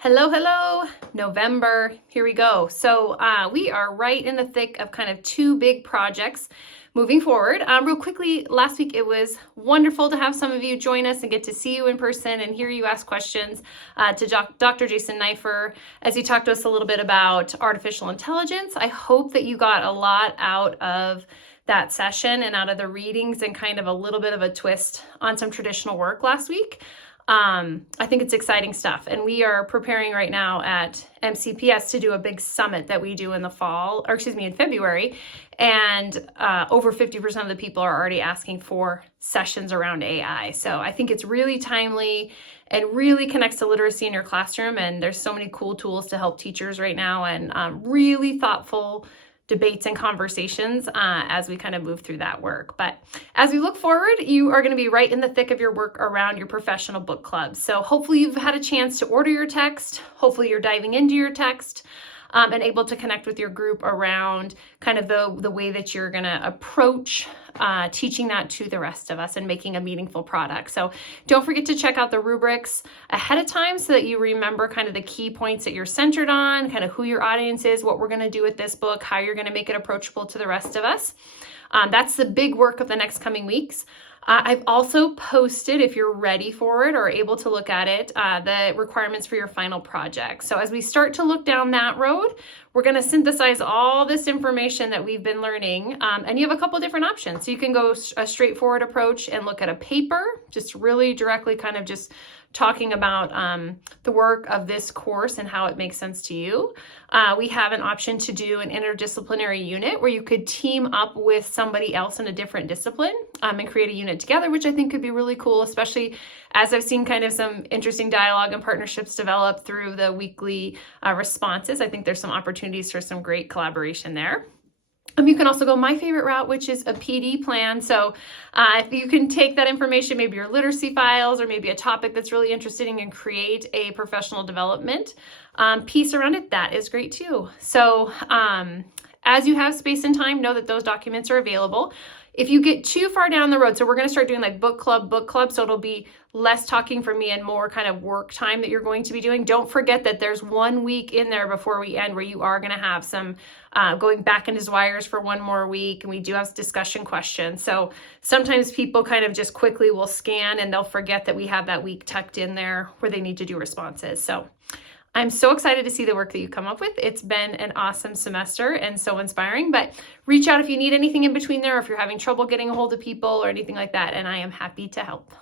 Hello, hello, November, here we go. So we are right in the thick of kind of two big projects moving forward. Real quickly, last week it was wonderful to have some of you join us and get to see you in person and hear you ask questions to Dr. Jason Neiffer as he talked to us a little bit about artificial intelligence. I hope that you got a lot out of that session and out of the readings and kind of a little bit of a twist on some traditional work last week. I think it's exciting stuff. And we are preparing right now at MCPS to do a big summit that we do in the fall, or excuse me, in February. And over 50% of the people are already asking for sessions around AI. So I think it's really timely and really connects to literacy in your classroom. And there's so many cool tools to help teachers right now and really thoughtful debates and conversations as we kind of move through that work. But as we look forward, you are going to be right in the thick of your work around your professional book club. So hopefully you've had a chance to order your text. Hopefully you're diving into your text and able to connect with your group around kind of the way that you're going to approach teaching that to the rest of us and making a meaningful product. So don't forget to check out the rubrics ahead of time so that you remember kind of the key points that you're centered on, kind of who your audience is, what we're going to do with this book, how you're going to make it approachable to the rest of us. That's the big work of the next coming weeks. I've also posted, if you're ready for it or able to look at it, the requirements for your final project. So as we start to look down that road, we're going to synthesize all this information that we've been learning. And you have a couple different options. So you can go a straightforward approach and look at a paper, just really directly kind of just talking about the work of this course and how it makes sense to you. We have an option to do an interdisciplinary unit where you could team up with somebody else in a different discipline and create a unit together, which I think could be really cool, especially as I've seen kind of some interesting dialogue and partnerships develop through the weekly responses. I think there's some opportunities for some great collaboration there. You can also go my favorite route, which is a PD plan. So if you can take that information, maybe your literacy files or maybe a topic that's really interesting and create a professional development piece around it, that is great too. So as you have space and time, know that those documents are available. If you get too far down the road, so we're going to start doing like book club, so it'll be less talking for me and more kind of work time that you're going to be doing. Don't forget that there's 1 week in there before we end where you are going to have some going back into Zwires for 1 more week, and we do have discussion questions. So sometimes people kind of just quickly will scan and they'll forget that we have that week tucked in there where they need to do responses. So I'm so excited to see the work that you come up with. It's been an awesome semester and so inspiring, but reach out if you need anything in between there, or if you're having trouble getting a hold of people or anything like that, and I am happy to help.